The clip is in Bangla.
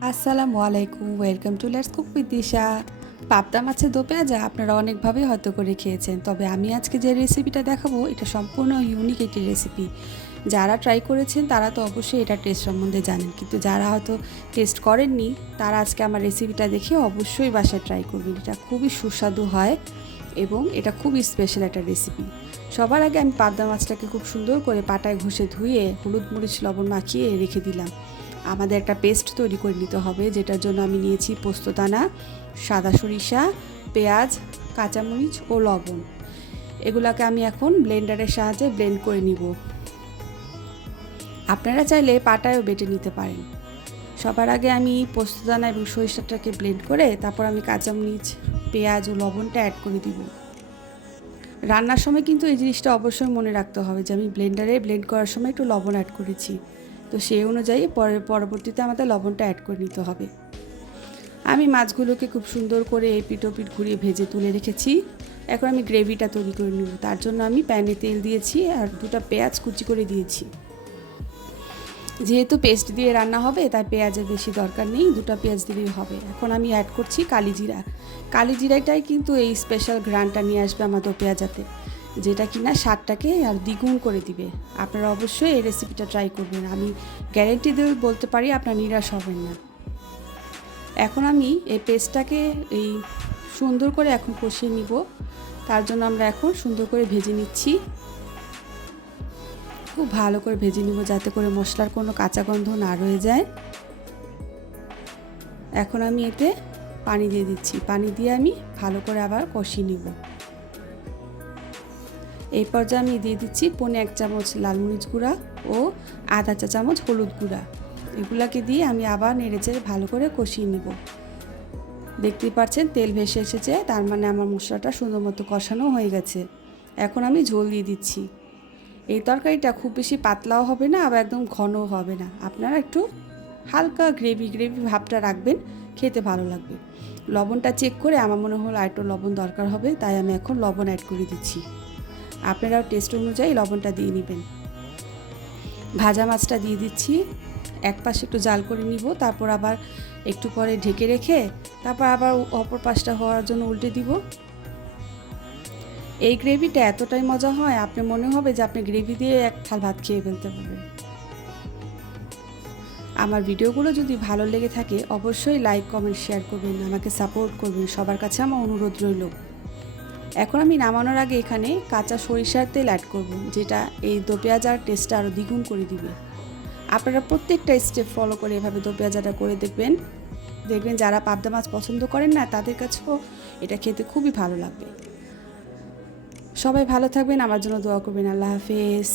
আসসালামু আলাইকুম welcome to let's cook with Disha. পাবদা মাছের দো পেঁয়াজা আপনারা অনেকভাবেই হয়তো করে খেয়েছেন, তবে আমি আজকে যে রেসিপিটা দেখাবো, এটা সম্পূর্ণ ইউনিক একটি রেসিপি যারা ট্রাই করেছেন, তারা তো অবশ্যই এটা টেস্ট সম্বন্ধে জানেন, কিন্তু যারা হয়তো টেস্ট করেননি, তারা আজকে আমার রেসিপিটা দেখে অবশ্যই বাসায় ট্রাই করবেন। এটা খুবই সুস্বাদু হয় এবং এটা খুবই স্পেশাল একটা রেসিপি সবার আগে আমি পাবদা মাছটাকে খুব সুন্দর করে পাটায় ঘষে ধুয়ে হলুদ মরিচ, লবণ মাখিয়ে রেখে দিলাম। আমাদের একটা পেস্ট তৈরি করে নিতে হবে, যেটার জন্য আমি নিয়েছি পোস্তদানা সাদা সরিষা, পেঁয়াজ, কাঁচামরিচ ও লবণ। এগুলাকে আমি এখন ব্লেন্ডারের সাহায্যে ব্লেন্ড করে নিব। আপনারা চাইলে পাটায়ও বেটে নিতে পারেন। সবার আগে আমি পোস্তদানা এবং সরিষাটাকে ব্লেন্ড করে তারপর আমি কাঁচামরিচ, পেঁয়াজ ও লবণটা অ্যাড করে দিব। রান্নার সময় কিন্তু এই জিনিসটা অবশ্যই মনে রাখতে হবে যে আমি ব্লেন্ডারে ব্লেন্ড করার সময় একটু লবণ অ্যাড করেছি। তো সেই অনুযায়ী পরে, পরবর্তীতে আমাদের লবণটা অ্যাড করে নিতে হবে। আমি মাছগুলোকে খুব সুন্দর করে এই পিঠ ঘুরিয়ে ভেজে তুলে রেখেছি। এখন আমি গ্রেভিটা তৈরি করে নেব। তার জন্য আমি প্যানে তেল দিয়েছি আর দুটো পেঁয়াজ কুচি করে দিয়েছি। যেহেতু পেস্ট দিয়ে রান্না হবে, তাই পেঁয়াজের বেশি দরকার নেই, দুটো পেঁয়াজ দিলেই হবে। এখন আমি অ্যাড করছি কালিজিরা। কালিজিরাটাই কিন্তু এই স্পেশাল গ্রানটা নিয়ে আসবে আমাদের পেঁয়াজাতে। যেটা কিনা স্বাদটাকে আর দ্বিগুণ করে দিবে। আপনারা অবশ্যই এই রেসিপিটা ট্রাই করবেন। আমি গ্যারেন্টি দিয়ে বলতে পারি আপনার নিরাশ হবেন না। এখন আমি এই পেস্টটাকে এই সুন্দর করে এখন কষিয়ে নিব। তার জন্য আমরা এখন সুন্দর করে ভেজে নিচ্ছি। খুব ভালো করে ভেজে নিব যাতে করে মশলার কোনো কাঁচা গন্ধ না রয়ে যায়। এখন আমি এতে পানি দিয়ে দিচ্ছি। পানি দিয়ে আমি ভালো করে আবার কষিয়ে নিব। এই পর্যায়ে আমি দিয়ে দিচ্ছি পনে এক চামচ লাল মরিচ গুঁড়া ও আধা চা চামচ হলুদ গুঁড়া। এগুলাকে দিয়ে আমি আবার নেড়েচেড়ে ভালো করে কষিয়ে নিব। দেখতেই পাচ্ছেন তেল ভেসে এসেছে, তার মানে আমার মশলাটা সুন্দর মতো কষানো হয়ে গেছে। এখন আমি ঝোল দিয়ে দিচ্ছি। এই তরকারিটা খুব বেশি পাতলাও হবে না, আবার একদম ঘনও হবে না। আপনারা একটু হালকা গ্রেভি গ্রেভি ভাবটা রাখবেন, খেতে ভালো লাগবে। লবণটা চেক করে, আমার মনে হলো আরেকটু লবণ দরকার হবে, তাই আমি এখন লবণ অ্যাড করে দিচ্ছি। আপনারাও টেস্ট অনুযায়ী লবণটা দিয়ে নেবেন। ভাজা মাছটা দিয়ে দিচ্ছি। এক পাশে একটু জাল করে নিব, তারপর আবার একটু পরে ঢেকে রেখে তারপর আবার অপর পাশটা হওয়ার জন্য উল্টে দিব। এই গ্রেভিটা এতটাই মজা হয় আপনি মনে হবে যে আপনি গ্রেভি দিয়ে এক থাল ভাত খেয়ে ফেলতে পারবেন। আমার ভিডিওগুলো যদি ভালো লেগে থাকে, অবশ্যই লাইক, কমেন্ট, শেয়ার করবেন, আমাকে সাপোর্ট করবেন। সবার কাছে আমার অনুরোধ রইল। এখন আমি নামানোর আগে এখানে কাঁচা সরিষার তেল অ্যাড করব, যেটা এই দো পেঁয়াজার টেস্টটা আরও দ্বিগুণ করে দিবে। আপনারা প্রত্যেকটা স্টেপ ফলো করে এভাবে দো পেঁয়াজাটা করে দেখবেন। দেখবেন যারা পাবদা মাছ পছন্দ করেন না, তাদের কাছেও এটা খেতে খুবই ভালো লাগবে। সবাই ভালো থাকবেন, আমার জন্য দোয়া করবেন। আল্লাহ হাফেজ।